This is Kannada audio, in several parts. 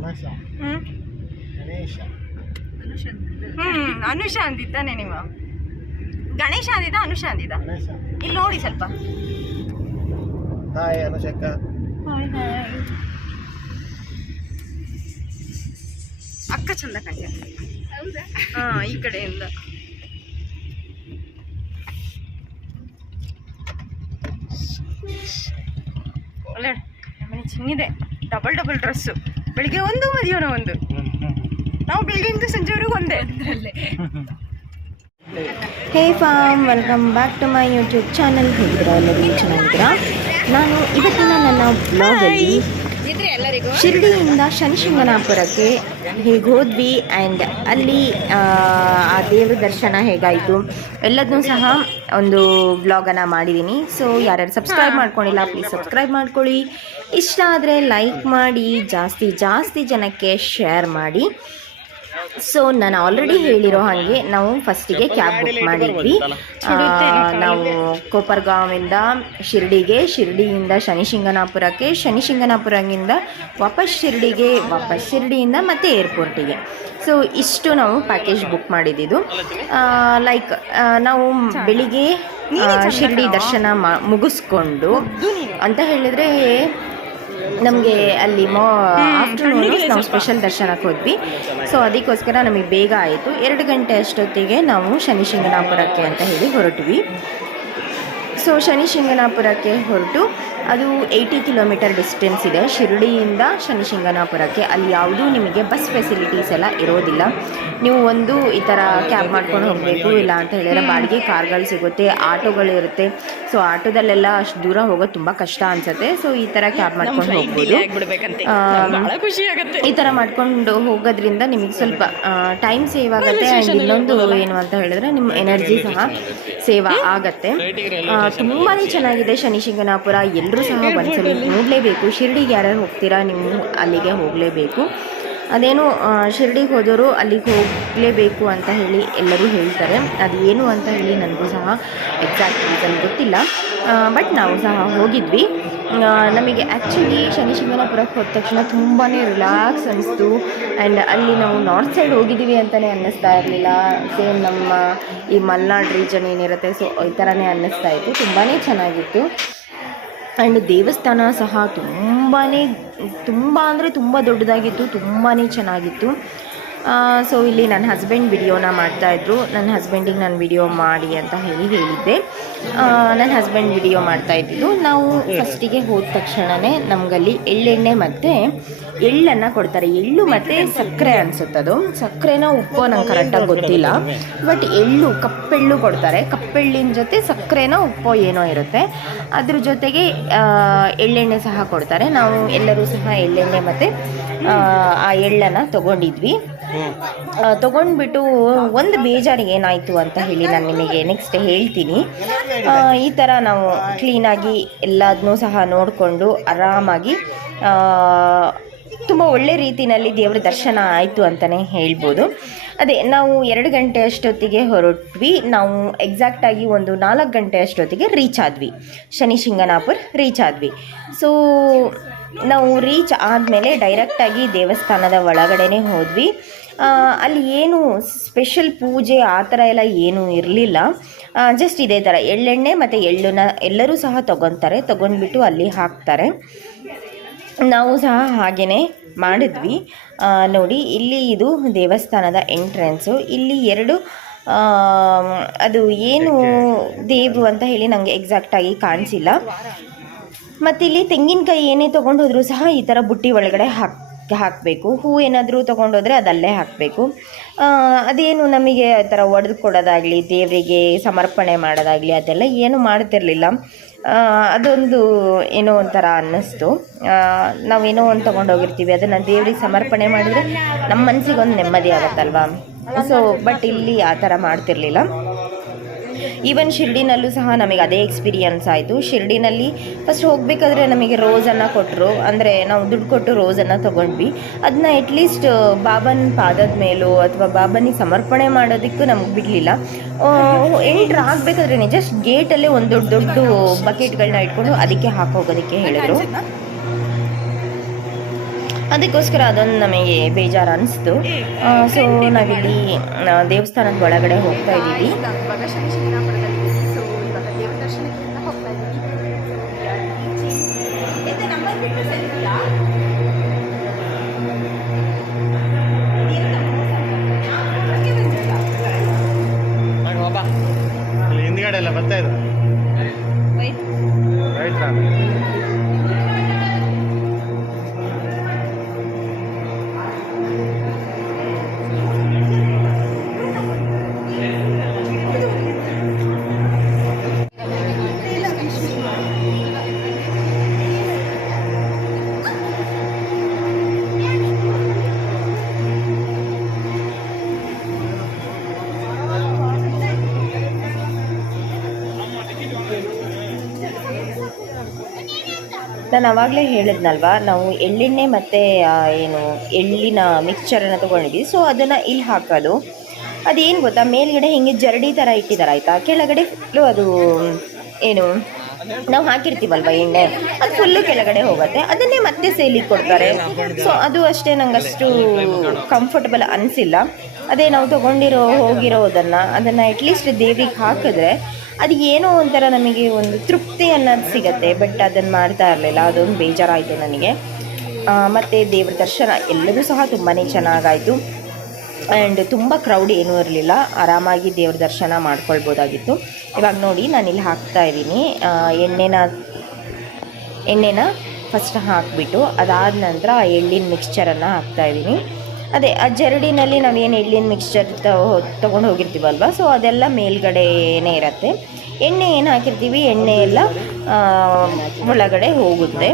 ಗಣೇಶ ಹ್ಞೂ ಗಣೇಶ ಹ್ಞೂ ಅನುಷ ಅಂದಿದ್ದಾನೆ ನೀವು. ಗಣೇಶ ಅಂದಿದ್ದ ಅನುಷ ಅಂದಿದ್ದ? ಇಲ್ಲಿ ನೋಡಿ ಸ್ವಲ್ಪ. ಹಾಯ್ ಅನುಷಕ್ಕ. ಅಕ್ಕ ಚಂದ ಕಂಡ ಹಾ ಈ ಕಡೆಯಿಂದ. ಒಳ್ಳೆ ಚಿನ್ನಿದೆ. ಡಬಲ್ ಡಬಲ್ ಡ್ರೆಸ್ಸು ಬೆಳಿಗ್ಗೆ ಒಂದು ಮಧ್ಯಾಹ್ನ ಒಂದು. ನಾವು ಬೆಳಿಗ್ಗೆಯಿಂದ ಸಂಜೆವರೆಗೂ ಒಂದೇ. Hey fam welcome back to my YouTube channel ಹೇಗಿದ್ದೀರಾ? ಎಲ್ಲರೂ ಚೆನ್ನಾಗಿದ್ದೀರಾ? ನಾನು ಇವತ್ತಿನ ನನ್ನ ಬ್ಲಾಗಲ್ಲಿ ಎಲ್ಲರಿಗೂ ಶಿರ್ಡಿಯಿಂದ ಶನಿಶಿಂಗನಾಪುರಕ್ಕೆ ಹೀಗೆ ಹೋದ್ವಿ ಆ್ಯಂಡ್ ಅಲ್ಲಿ ಆ, ದೇವ್ರ ದರ್ಶನ ಹೇಗಾಯಿತು ಎಲ್ಲದನ್ನೂ ಸಹ ಒಂದು ಬ್ಲಾಗನ್ನು ಮಾಡಿದ್ದೀನಿ ಸೊ ಯಾರ್ಯಾರು ಸಬ್ಸ್ಕ್ರೈಬ್ ಮಾಡ್ಕೊಂಡಿಲ್ಲ ಪ್ಲೀಸ್ ಸಬ್ಸ್ಕ್ರೈಬ್ ಮಾಡ್ಕೊಳ್ಳಿ. ಇಷ್ಟ ಆದರೆ ಲೈಕ್ ಮಾಡಿ ಜಾಸ್ತಿ ಜಾಸ್ತಿ ಜನಕ್ಕೆ ಶೇರ್ ಮಾಡಿ. ಸೊ ನಾನು ಆಲ್ರೆಡಿ ಹೇಳಿರೋ ಹಾಗೆ ನಾವು ಫಸ್ಟಿಗೆ ಕ್ಯಾಬ್ ಬುಕ್ ಮಾಡಿದ್ವಿ. ನಾವು ಕೋಪರ್ಗಾಂವಿಂದ ಶಿರ್ಡಿಗೆ ಶಿರ್ಡಿಯಿಂದ ಶನಿಶಿಂಗನಾಪುರಕ್ಕೆ ಶನಿಶಿಂಗನಾಪುರದಿಂದ ವಾಪಸ್ ಶಿರ್ಡಿಗೆ ವಾಪಸ್ ಶಿರ್ಡಿಯಿಂದ ಮತ್ತೆ ಏರ್ಪೋರ್ಟಿಗೆ ಸೊ ಇಷ್ಟು ನಾವು ಪ್ಯಾಕೇಜ್ ಬುಕ್ ಮಾಡಿದ್ದು ಲೈಕ್ ನಾವು ಬೆಳಿಗ್ಗೆ ಶಿರಡಿ ಶಿರ್ಡಿ ದರ್ಶನ ಮಾ ಮುಗಿಸ್ಕೊಂಡು ಅಂತ ಹೇಳಿದ್ರೆ ನಮಗೆ ಅಲ್ಲಿ ಮಾ ಆಫ್ಟರ್ನೂನ್ ನಾವು ಸ್ಪೆಷಲ್ ದರ್ಶನಕ್ಕೆ ಹೋದ್ವಿ. ಸೊ ಅದಕ್ಕೋಸ್ಕರ ನಮಗೆ ಬೇಗ ಆಯಿತು. ಎರಡು ಗಂಟೆ ಅಷ್ಟೊತ್ತಿಗೆ ನಾವು ಶನಿಶಿಂಗನಾಪುರಕ್ಕೆ ಅಂತ ಹೇಳಿ ಹೊರಟ್ವಿ. ಸೊ ಶನಿಶಿಂಗನಾಪುರಕ್ಕೆ ಹೊರಟು ಅದು ಏಯ್ಟಿ ಕಿಲೋಮೀಟರ್ ಡಿಸ್ಟೆನ್ಸ್ ಇದೆ. ಶಿರಡಿಯಿಂದ ಶನಿ ಶಿಂಗನಾಪುರಕ್ಕೆ ಅಲ್ಲಿ ಯಾವುದೂ ನಿಮಗೆ ಬಸ್ ಫೆಸಿಲಿಟೀಸ್ ಎಲ್ಲ ಇರೋದಿಲ್ಲ. ನೀವು ಒಂದು ಈ ಥರ ಕ್ಯಾಬ್ ಮಾಡ್ಕೊಂಡು ಹೋಗಬೇಕು ಇಲ್ಲ ಅಂತ ಹೇಳಿದ್ರೆ ಬಾಡಿಗೆ ಕಾರ್ಗಳು ಸಿಗುತ್ತೆ ಆಟೋಗಳು ಇರುತ್ತೆ ಸೊ ಆಟೋದಲ್ಲೆಲ್ಲ ಅಷ್ಟು ದೂರ ಹೋಗೋದು ತುಂಬಾ ಕಷ್ಟ ಅನ್ಸುತ್ತೆ. ಸೊ ಈ ತರ ಕ್ಯಾಬ್ ಮಾಡ್ಕೊಂಡು ಹೋಗ್ಬೋದು. ಖುಷಿ ಆಗುತ್ತೆ. ಈ ತರ ಮಾಡ್ಕೊಂಡು ಹೋಗೋದ್ರಿಂದ ನಿಮಗೆ ಸ್ವಲ್ಪ ಟೈಮ್ ಸೇವ್ ಆಗುತ್ತೆ ಆ್ಯಂಡ್ ಇನ್ನೊಂದು ಏನು ಅಂತ ಹೇಳಿದ್ರೆ ನಿಮ್ಮ ಎನರ್ಜಿ ಸಹ ಸೇವ್ ಆಗತ್ತೆ. ತುಂಬಾನೇ ಚೆನ್ನಾಗಿದೆ ಶನಿಶಿಂಗನಾಪುರ ಎಲ್ಲರೂ ಸಹ ಬಂದ್ಸಲಿ ನೋಡ್ಲೇಬೇಕು. ಶಿರ್ಡಿಗೆ ಯಾರ್ಯಾರು ಹೋಗ್ತೀರಾ ನೀವು ಅಲ್ಲಿಗೆ ಹೋಗಲೇಬೇಕು. ಅದೇನು ಶಿರಡಿಗೆ ಹೋದವರು ಅಲ್ಲಿಗೆ ಹೋಗಲೇಬೇಕು ಅಂತ ಹೇಳಿ ಎಲ್ಲರೂ ಹೇಳ್ತಾರೆ. ಅದು ಏನು ಅಂತ ಹೇಳಿ ನನಗೂ ಸಹ ಎಕ್ಸಾಕ್ಟ್ ರೀಸನ್ ಗೊತ್ತಿಲ್ಲ. ಬಟ್ ನಾವು ಸಹ ಹೋಗಿದ್ವಿ. ನಮಗೆ ಆ್ಯಕ್ಚುಲಿ ಶನಿಶಿಂಗನಾಪುರಕ್ಕೆ ಹೋದ ತಕ್ಷಣ ತುಂಬಾ ರಿಲ್ಯಾಕ್ಸ್ ಅನಿಸ್ತು. ಆ್ಯಂಡ್ ಅಲ್ಲಿ ನಾವು ನಾರ್ತ್ ಸೈಡ್ ಹೋಗಿದ್ದೀವಿ ಅಂತಲೇ ಅನ್ನಿಸ್ತಾ ಇರಲಿಲ್ಲ. ಸೇಮ್ ನಮ್ಮ ಈ ಮಲ್ನಾಡ್ ರೀಜನ್ ಏನಿರುತ್ತೆ ಸೊ ಈ ಥರನೇ ಅನ್ನಿಸ್ತಾ ಇತ್ತು. ತುಂಬಾ ಚೆನ್ನಾಗಿತ್ತು. ಆ್ಯಂಡ್ ದೇವಸ್ಥಾನ ಸಹ ತುಂಬಾ ತುಂಬ ಅಂದರೆ ತುಂಬ ದೊಡ್ಡದಾಗಿತ್ತು ತುಂಬಾ ಚೆನ್ನಾಗಿತ್ತು. ಸೊ ಇಲ್ಲಿ ನನ್ನ ಹಸ್ಬೆಂಡ್ ವಿಡಿಯೋನ ಮಾಡ್ತಾಯಿದ್ರು ನನ್ನ ಹಸ್ಬೆಂಡಿಗೆ ನಾನು ವಿಡಿಯೋ ಮಾಡಿ ಅಂತ ಹೇಳಿ ಹೇಳಿದ್ದೆ. ನನ್ನ ಹಸ್ಬೆಂಡ್ ವಿಡಿಯೋ ಮಾಡ್ತಾ ಇದ್ದಿದ್ದು. ನಾವು ಫಸ್ಟಿಗೆ ಹೋದ ತಕ್ಷಣವೇ ನಮಗಲ್ಲಿ ಎಳ್ಳೆಣ್ಣೆ ಮತ್ತು ಎಳ್ಳನ್ನು ಕೊಡ್ತಾರೆ. ಎಳ್ಳು ಮತ್ತು ಸಕ್ಕರೆ ಅನಿಸುತ್ತದು ಸಕ್ಕರೆನ ಉಪ್ಪು ನಂಗೆ ಕರೆಕ್ಟಾಗಿ ಗೊತ್ತಿಲ್ಲ. ಬಟ್ ಎಳ್ಳು, ಕಪ್ಪೆಳ್ಳು ಕೊಡ್ತಾರೆ. ಕಪ್ಪೆಳ್ಳಿನ ಜೊತೆ ಸಕ್ಕರೆನ ಉಪ್ಪು ಏನೋ ಇರುತ್ತೆ. ಅದ್ರ ಜೊತೆಗೆ ಎಳ್ಳೆಣ್ಣೆ ಸಹ ಕೊಡ್ತಾರೆ. ನಾವು ಎಲ್ಲರೂ ಸಹ ಎಳ್ಳೆಣ್ಣೆ ಮತ್ತು ಆ ಎಳ್ಳನ್ನು ತಗೊಂಡಿದ್ವಿ. ತಗೊಂಡ್ಬಿಟ್ಟು ಒಂದು ಬೇಜಾರಿಗೆ ಏನಾಯಿತು ಅಂತ ಹೇಳಿ ನಾನು ನಿಮಗೆ ನೆಕ್ಸ್ಟ್ ಹೇಳ್ತೀನಿ. ಈ ಥರ ನಾವು ಕ್ಲೀನಾಗಿ ಎಲ್ಲದನ್ನೂ ಸಹ ನೋಡಿಕೊಂಡು ಆರಾಮಾಗಿ ತುಂಬ ಒಳ್ಳೆ ರೀತಿಯಲ್ಲಿ ದೇವರ ದರ್ಶನ ಆಯಿತು ಅಂತಲೇ ಹೇಳ್ಬೋದು. ಅದೇ, ನಾವು ಎರಡು ಗಂಟೆ ಅಷ್ಟೊತ್ತಿಗೆ ಹೊರಟ್ವಿ. ನಾವು ಎಕ್ಸಾಕ್ಟಾಗಿ ಒಂದು ನಾಲ್ಕು ಗಂಟೆ ಅಷ್ಟೊತ್ತಿಗೆ ರೀಚ್ ಆದ್ವಿ. ಶನಿಶಿಂಗನಾಪುರ್ ರೀಚ್ ಆದ್ವಿ. ಸೊ ನಾವು ರೀಚ್ ಆದಮೇಲೆ ಡೈರೆಕ್ಟಾಗಿ ದೇವಸ್ಥಾನದ ಒಳಗಡೆ ಹೋದ್ವಿ. ಅಲ್ಲಿ ಏನು ಸ್ಪೆಷಲ್ ಪೂಜೆ ಆ ಥರ ಎಲ್ಲ ಏನೂ ಇರಲಿಲ್ಲ. ಜಸ್ಟ್ ಇದೇ ಥರ ಎಳ್ಳೆಣ್ಣೆ ಮತ್ತು ಎಳ್ಳನ್ನ ಎಲ್ಲರೂ ಸಹ ತೊಗೊತಾರೆ. ತೊಗೊಂಡ್ಬಿಟ್ಟು ಅಲ್ಲಿ ಹಾಕ್ತಾರೆ. ನಾವು ಸಹ ಹಾಗೆಯೇ ಮಾಡಿದ್ವಿ. ನೋಡಿ ಇಲ್ಲಿ ಇದು ದೇವಸ್ಥಾನದ ಎಂಟ್ರೆನ್ಸು ಇಲ್ಲಿ ಎರಡು ಅದು ಏನು ದೇವರು ಅಂತ ಹೇಳಿ ನನಗೆ ಎಕ್ಸಾಕ್ಟಾಗಿ ಕಾಣಿಸಿಲ್ಲ. ಮತ್ತು ಇಲ್ಲಿ ತೆಂಗಿನಕಾಯಿ ಏನೇ ತೊಗೊಂಡು ಹೋದರೂ ಸಹ ಈ ಥರ ಬುಟ್ಟಿ ಒಳಗಡೆ ಹಾಕ್, ಹಾಕಬೇಕು. ಹೂ ಏನಾದರೂ ತೊಗೊಂಡೋದ್ರೆ ಅದಲ್ಲೇ ಹಾಕಬೇಕು. ಅದೇನು ನಮಗೆ ಆ ಥರ ಒಡೆದು ಕೊಡೋದಾಗಲಿ ದೇವರಿಗೆ ಸಮರ್ಪಣೆ ಮಾಡೋದಾಗಲಿ ಅದೆಲ್ಲ ಏನು ಮಾಡ್ತಿರಲಿಲ್ಲ. ಅದೊಂದು ಏನೋ ಒಂಥರ ಅನ್ನಿಸ್ತು. ನಾವೇನೋ ಒಂದು ತೊಗೊಂಡೋಗಿರ್ತೀವಿ. ಅದನ್ನು ದೇವ್ರಿಗೆ ಸಮರ್ಪಣೆ ಮಾಡಿದರೆ ನಮ್ಮ ಮನಸ್ಸಿಗೆ ಒಂದು ನೆಮ್ಮದಿ ಆಗುತ್ತಲ್ವಾ? ಸೊ ಬಟ್ ಇಲ್ಲಿ ಆ ಥರ ಮಾಡ್ತಿರ್ಲಿಲ್ಲ. ಈವನ್ ಶಿರ್ಡಿನಲ್ಲೂ ಸಹ ನಮಗೆ ಅದೇ ಎಕ್ಸ್ಪೀರಿಯನ್ಸ್ ಆಯಿತು. ಶಿರ್ಡಿನಲ್ಲಿ ಫಸ್ಟ್ ಹೋಗಬೇಕಾದ್ರೆ ನಮಗೆ ರೋಸನ್ನು ಕೊಟ್ಟರು ಅಂದರೆ ನಾವು ದುಡ್ಡು ಕೊಟ್ಟು ರೋಸನ್ನು ತೊಗೊಂಡ್ವಿ. ಅದನ್ನ ಅಟ್ಲೀಸ್ಟ್ ಬಾಬನ್ ಪಾದದ ಮೇಲೋ ಅಥವಾ ಬಾಬನಿಗೆ ಸಮರ್ಪಣೆ ಮಾಡೋದಕ್ಕೂ ನಮ್ಗೆ ಬಿಡಲಿಲ್ಲ. ಎಂಟ್ರ್ ಆಗಬೇಕಾದ್ರೆ ಜಸ್ಟ್ ಗೇಟಲ್ಲೇ ಒಂದು ದೊಡ್ಡ ದೊಡ್ಡ ಬಕೆಟ್ಗಳನ್ನ ಇಟ್ಕೊಂಡು ಅದಕ್ಕೆ ಹಾಕೋಗೋದಕ್ಕೆ ಹೇಳಿದ್ರು. ಅದಕ್ಕೋಸ್ಕರ ಅದೊಂದು ನಮಗೆ ಬೇಜಾರು ಅನಿಸ್ತು ಸೊ ನಾವಿಲ್ಲಿ ದೇವಸ್ಥಾನದ ಒಳಗಡೆ ಹೋಗ್ತಾ ಇದ್ದೀವಿ ಹಿಂದ್ಗಡೆ ಎಲ್ಲ ಬರ್ತಾ ಇವಾಗ ನಾನು ಆವಾಗಲೇ ಹೇಳಿದ್ನಲ್ವ, ನಾವು ಎಳ್ಳೆಣ್ಣೆ ಮತ್ತು ಏನು, ಎಳ್ಳಿನ ಮಿಕ್ಸ್ಚರನ್ನು ತೊಗೊಂಡಿದ್ವಿ. ಸೊ ಅದನ್ನು ಇಲ್ಲಿ ಹಾಕೋದು. ಅದೇನು ಗೊತ್ತಾ, ಮೇಲ್ಗಡೆ ಹಿಂಗೆ ಜರಡಿ ಥರ ಇಟ್ಟಿದ್ದಾರೆ ಆಯಿತಾ? ಕೆಳಗಡೆ ಫುಲ್ಲು ಅದು, ಏನು, ನಾವು ಹಾಕಿರ್ತೀವಲ್ವ ಎಣ್ಣೆ? ಅದು ಫುಲ್ಲು ಕೆಳಗಡೆ ಹೋಗುತ್ತೆ. ಅದನ್ನೇ ಮತ್ತೆ ಸೇಲಿಗೆ ಕೊಡ್ತಾರೆ. ಸೊ ಅದು ಅಷ್ಟೇ ನಂಗೆ ಅಷ್ಟು ಕಂಫರ್ಟಬಲ್ ಅನಿಸಿಲ್ಲ. ಅದೇ ನಾವು ತೊಗೊಂಡಿರೋ, ಹೋಗಿರೋದನ್ನು, ಅದನ್ನು ಅಟ್ಲೀಸ್ಟ್ ದೇವಿಗೆ ಹಾಕಿದ್ರೆ ಅದು ಏನೋ ಒಂಥರ ನಮಗೆ ಒಂದು ತೃಪ್ತಿ ಅನ್ನೋದು ಸಿಗತ್ತೆ ಬಟ್ ಅದನ್ನು ಮಾಡ್ತಾ ಇರಲಿಲ್ಲ. ಅದೊಂದು ಬೇಜಾರಾಯಿತು ನನಗೆ. ಮತ್ತು ದೇವ್ರ ದರ್ಶನ ಎಲ್ಲವೂ ಸಹ ತುಂಬಾ ಚೆನ್ನಾಗಾಯಿತು. ಆ್ಯಂಡ್ ತುಂಬ ಕ್ರೌಡ್ ಏನೂ ಇರಲಿಲ್ಲ. ಆರಾಮಾಗಿ ದೇವ್ರ ದರ್ಶನ ಮಾಡ್ಕೊಳ್ಬೋದಾಗಿತ್ತು. ಇವಾಗ ನೋಡಿ, ನಾನಿಲ್ಲಿ ಹಾಕ್ತಾ ಇದ್ದೀನಿ. ಎಣ್ಣೆನ ಎಣ್ಣೆನ ಫಸ್ಟ್ ಹಾಕಿಬಿಟ್ಟು ಅದಾದ ನಂತರ ಆ ಎಳ್ಳಿನ ಮಿಕ್ಸ್ಚರನ್ನು ಹಾಕ್ತಾಯಿದ್ದೀನಿ ಅದೇ, ಆ ಜರಡಿನಲ್ಲಿ ನಾವೇನು ಎಳ್ಳಿನ ಮಿಕ್ಸ್ಚರ್ ತೊಗೊಂಡು ಹೋಗಿರ್ತೀವಲ್ವ? ಸೊ ಅದೆಲ್ಲ ಮೇಲ್ಗಡೆನೇ ಇರುತ್ತೆ. ಎಣ್ಣೆ ಏನು ಹಾಕಿರ್ತೀವಿ? ಎಣ್ಣೆ ಎಲ್ಲ ಒಳಗಡೆ ಹೋಗುತ್ತೆ.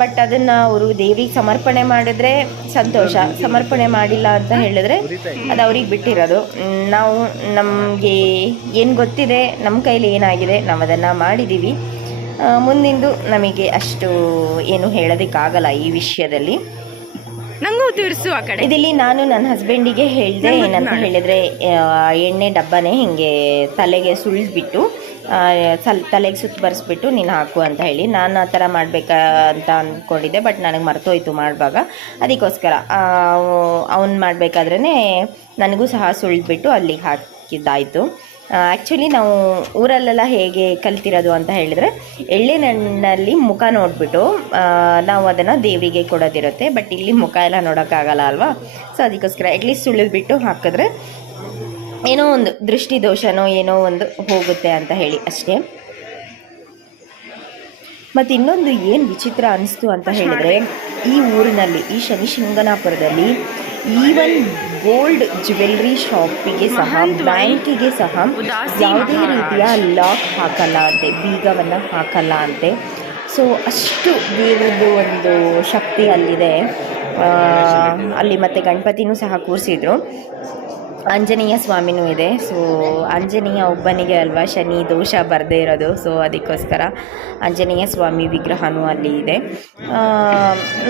ಬಟ್ ಅದನ್ನು ಅವರು ದೇವಿಗೆ ಸಮರ್ಪಣೆ ಮಾಡಿದ್ರೆ ಸಂತೋಷ. ಸಮರ್ಪಣೆ ಮಾಡಿಲ್ಲ ಅಂತ ಹೇಳಿದ್ರೆ ಅದು ಅವ್ರಿಗೆ ಬಿಟ್ಟಿರೋದು. ನಾವು ನಮಗೆ ಏನು ಗೊತ್ತಿದೆ ನಮ್ಮ ಕೈಲಿ ಏನಾಗಿದೆ, ನಾವು ಅದನ್ನು ಮಾಡಿದ್ದೀವಿ ಮುಂದಿಂದು ನಮಗೆ ಅಷ್ಟು ಏನು ಹೇಳೋದಕ್ಕಾಗಲ್ಲ ಈ ವಿಷಯದಲ್ಲಿ. ನಂಗೂ ತಿರ್ಸು ಆ ಕಡೆ. ಇದಿಲ್ಲಿ ನಾನು ನನ್ನ ಹಸ್ಬೆಂಡಿಗೆ ಹೇಳಿದೆ ಏನಂತ ಹೇಳಿದ್ರೆ ಎಣ್ಣೆ ಡಬ್ಬನೇ ಹಿಂಗೆ ತಲೆಗೆ ಸುಳಿದ್ಬಿಟ್ಟು ಸಲ್ ತಲೆಗೆ ಸುತ್ತ ಬರೆಸ್ಬಿಟ್ಟು ನೀನು ಹಾಕು ಅಂತ ಹೇಳಿ. ನಾನು ಆ ಥರ ಮಾಡಬೇಕಾ ಅಂತ ಅಂದ್ಕೊಂಡಿದ್ದೆ ಬಟ್ ನನಗೆ ಮರ್ತೋಯ್ತು ಮಾಡುವಾಗ. ಅದಕ್ಕೋಸ್ಕರ ಅವ್ನು ಮಾಡಬೇಕಾದ್ರೇ ನನಗೂ ಸಹ ಸುಳಿದ್ಬಿಟ್ಟು ಅಲ್ಲಿಗೆ ಹಾಕಿದ್ದಾಯಿತು. ಆ್ಯಕ್ಚುಲಿ ನಾವು ಊರಲ್ಲೆಲ್ಲ ಹೇಗೆ ಕಲ್ತಿರೋದು ಅಂತ ಹೇಳಿದರೆ ಎಳ್ಳೆಣ್ಣಲ್ಲಿ ಮುಖ ನೋಡಿಬಿಟ್ಟು ನಾವು ಅದನ್ನು ದೇವರಿಗೆ ಕೊಡೋದಿರುತ್ತೆ ಬಟ್ ಇಲ್ಲಿ ಮುಖ ಎಲ್ಲ ನೋಡೋಕ್ಕಾಗಲ್ಲ ಅಲ್ವಾ? ಸೊ ಅದಕ್ಕೋಸ್ಕರ ಅಟ್ಲೀಸ್ಟ್ ಸುಳಿದ್ಬಿಟ್ಟು ಹಾಕಿದ್ರೆ ಏನೋ ಒಂದು ದೃಷ್ಟಿ ದೋಷನೋ ಏನೋ ಒಂದು ಹೋಗುತ್ತೆ ಅಂತ ಹೇಳಿ ಅಷ್ಟೇ. ಮತ್ತು ಇನ್ನೊಂದು ಏನು ವಿಚಿತ್ರ ಅನಿಸ್ತು ಅಂತ ಹೇಳಿದರೆ ಈ ಊರಿನಲ್ಲಿ ಈ ಶನಿಶಿಂಗನಾಪುರದಲ್ಲಿ ಈವನ್ ಗೋಲ್ಡ್ ಜ್ಯುವೆಲ್ರಿ ಶಾಪಿಗೆ ಸಹ ಬ್ಯಾಂಕಿಗೆ ಸಹ ಯಾವುದೇ ರೀತಿಯ ಲಾಕ್ ಹಾಕಲ್ಲ ಅಂತೆ ಬೀಗವನ್ನು ಹಾಕಲ್ಲ ಅಂತೆ. ಸೊ ಅಷ್ಟು ದೇವರದ್ದು ಒಂದು ಶಕ್ತಿ ಅಲ್ಲಿದೆ. ಅಲ್ಲಿ ಮತ್ತೆ ಗಣಪತಿನೂ ಸಹ ಕೂರಿಸಿದ್ರು. ಆಂಜನೇಯ ಸ್ವಾಮಿನೂ ಇದೆ. ಸೊ ಆಂಜನೇಯ ಒಬ್ಬನಿಗೆ ಅಲ್ವಾ ಶನಿ ದೋಷ ಬರದೇ ಇರೋದು. ಸೊ ಅದಕ್ಕೋಸ್ಕರ ಆಂಜನೇಯ ಸ್ವಾಮಿ ವಿಗ್ರಹನೂ ಅಲ್ಲಿ ಇದೆ.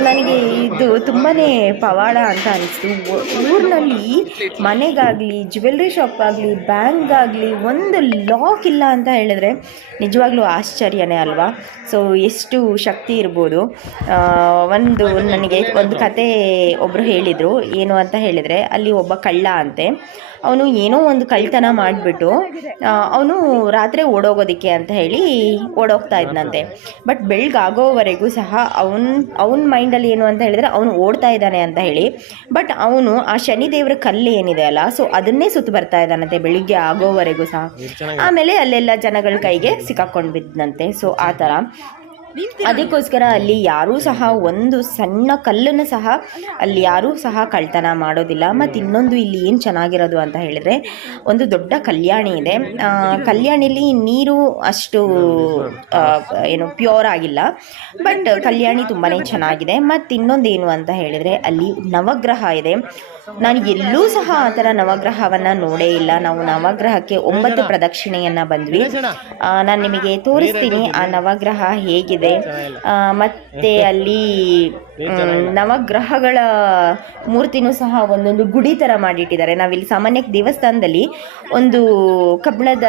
ನನಗೆ ಇದು ತುಂಬಾ ಪವಾಡ ಅಂತ ಅನಿಸ್ತು. ಊರಿನಲ್ಲಿ ಮನೆಗಾಗಲಿ ಜ್ಯುವೆಲ್ರಿ ಶಾಪ್ ಆಗಲಿ ಬ್ಯಾಂಕ್ಗಾಗಲಿ ಒಂದು ಲಾಕ್ ಇಲ್ಲ ಅಂತ ಹೇಳಿದ್ರೆ ನಿಜವಾಗ್ಲೂ ಆಶ್ಚರ್ಯನೇ ಅಲ್ವಾ? ಸೊ ಎಷ್ಟು ಶಕ್ತಿ ಇರ್ಬೋದು. ಒಂದು ನನಗೆ ಒಂದು ಕತೆ ಒಬ್ಬರು ಹೇಳಿದರು. ಏನು ಅಂತ ಹೇಳಿದರೆ, ಅಲ್ಲಿ ಒಬ್ಬ ಕಳ್ಳ ಅಂತೆ. ಅವನು ಏನೋ ಒಂದು ಕಳ್ತನ ಮಾಡಿಬಿಟ್ಟು ಅವನು ರಾತ್ರಿ ಓಡೋಗೋದಕ್ಕೆ ಅಂತ ಹೇಳಿ ಓಡೋಗ್ತಾ ಇದ್ದನಂತೆ ಬಟ್ ಬೆಳಗಾಗೋವರೆಗೂ ಸಹ ಅವನ ಅವನ ಮೈಂಡಲ್ಲಿ ಏನು ಅಂತ ಹೇಳಿದರೆ ಅವನು ಓಡ್ತಾ ಇದ್ದಾನೆ ಅಂತ ಹೇಳಿ. ಬಟ್ ಅವನು ಆ ಶನಿದೇವರ ಕಲ್ಲು ಏನಿದೆ ಅಲ್ಲ ಸೊ ಅದನ್ನೇ ಸುತ್ತು ಬರ್ತಾ ಇದ್ದಾನಂತೆ ಬೆಳಿಗ್ಗೆ ಆಗೋವರೆಗೂ ಸಹ. ಆಮೇಲೆ ಅಲ್ಲೆಲ್ಲ ಜನಗಳ ಕೈಗೆ ಸಿಕ್ಕಾಕೊಂಡು ಬಿದ್ದಂತೆ ಸೊ ಆ ಥರ. ಅದಕ್ಕೋಸ್ಕರ ಅಲ್ಲಿ ಯಾರೂ ಸಹ ಒಂದು ಸಣ್ಣ ಕಲ್ಲನ್ನು ಸಹ ಅಲ್ಲಿ ಯಾರೂ ಸಹ ಕಳ್ತನ ಮಾಡೋದಿಲ್ಲ. ಮತ್ತು ಇನ್ನೊಂದು ಇಲ್ಲಿ ಏನು ಚೆನ್ನಾಗಿರೋದು ಅಂತ ಹೇಳಿದರೆ ಒಂದು ದೊಡ್ಡ ಕಲ್ಯಾಣಿ ಇದೆ. ಕಲ್ಯಾಣಿಲಿ ನೀರು ಅಷ್ಟು ಏನು ಪ್ಯೂರ್ ಆಗಿಲ್ಲ. ಬಟ್ ಕಲ್ಯಾಣಿ ತುಂಬಾ ಚೆನ್ನಾಗಿದೆ. ಮತ್ತು ಇನ್ನೊಂದು ಏನು ಅಂತ ಹೇಳಿದರೆ ಅಲ್ಲಿ ನವಗ್ರಹ ಇದೆ. ನಾನು ಎಲ್ಲೂ ಸಹ ಆ ಥರ ನವಗ್ರಹವನ್ನು ನೋಡೇ ಇಲ್ಲ. ನಾವು ನವಗ್ರಹಕ್ಕೆ ಒಂಬತ್ತು ಪ್ರದಕ್ಷಿಣೆಯನ್ನು ಬಂದ್ವಿ. ನಾನು ನಿಮಗೆ ತೋರಿಸ್ತೀನಿ ಆ ನವಗ್ರಹ ಹೇಗಿದೆ. ಆ, ಮತ್ತೆ ಅಲ್ಲಿ ನವಗ್ರಹಗಳ ಮೂರ್ತಿನೂ ಸಹ ಒಂದೊಂದು ಗುಡಿ ಥರ ಮಾಡಿಟ್ಟಿದ್ದಾರೆ. ನಾವಿಲ್ಲಿ ಸಾಮಾನ್ಯ ದೇವಸ್ಥಾನದಲ್ಲಿ ಒಂದು ಕಬ್ಬಿಣದ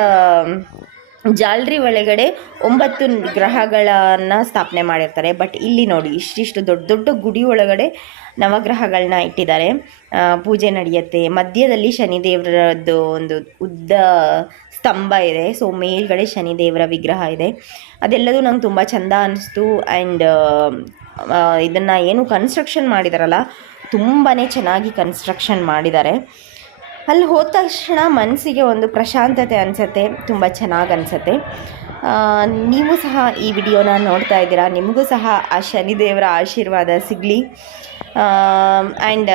ಜಾಲರಿ ಒಳಗಡೆ ಒಂಬತ್ತು ಗ್ರಹಗಳನ್ನು ಸ್ಥಾಪನೆ ಮಾಡಿರ್ತಾರೆ. ಬಟ್ ಇಲ್ಲಿ ನೋಡಿ, ಇಷ್ಟಿಷ್ಟು ದೊಡ್ಡ ದೊಡ್ಡ ಗುಡಿ ಒಳಗಡೆ ನವಗ್ರಹಗಳನ್ನ ಇಟ್ಟಿದ್ದಾರೆ. ಪೂಜೆ ನಡೆಯುತ್ತೆ. ಮಧ್ಯದಲ್ಲಿ ಶನಿದೇವರದ್ದು ಒಂದು ಉದ್ದ ಸ್ತಂಭ ಇದೆ. ಸೊ, ಮೇಲ್ಗಡೆ ಶನಿದೇವರ ವಿಗ್ರಹ ಇದೆ. ಅದೆಲ್ಲದೂ ನಂಗೆ ತುಂಬ ಚೆಂದ ಅನ್ನಿಸ್ತು ಆ್ಯಂಡ್ ಇದನ್ನು ಏನು ಕನ್ಸ್ಟ್ರಕ್ಷನ್ ಮಾಡಿದಾರಲ್ಲ ತುಂಬಾ ಚೆನ್ನಾಗಿ ಕನ್ಸ್ಟ್ರಕ್ಷನ್ ಮಾಡಿದ್ದಾರೆ. ಅಲ್ಲಿ ಹೋದ ತಕ್ಷಣ ಮನಸ್ಸಿಗೆ ಒಂದು ಪ್ರಶಾಂತತೆ ಅನಿಸುತ್ತೆ, ತುಂಬ ಚೆನ್ನಾಗಿ ಅನಿಸುತ್ತೆ. ನೀವು ಸಹ ಈ ವಿಡಿಯೋನ ನೋಡ್ತಾ ಇದ್ದೀರಾ? ನಿಮಗೂ ಸಹ ಆ ಶನಿದೇವರ ಆಶೀರ್ವಾದ ಸಿಗಲಿ. ಆ್ಯಂಡ್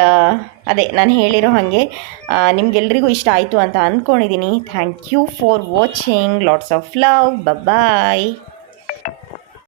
ಅದೇ, ನಾನು ಹೇಳಿರೋ ಹಾಗೆ ನಿಮಗೆಲ್ರಿಗೂ ಇಷ್ಟ ಆಯಿತು ಅಂತ ಅಂದ್ಕೊಂಡಿದ್ದೀನಿ thank you for watching lots of love bye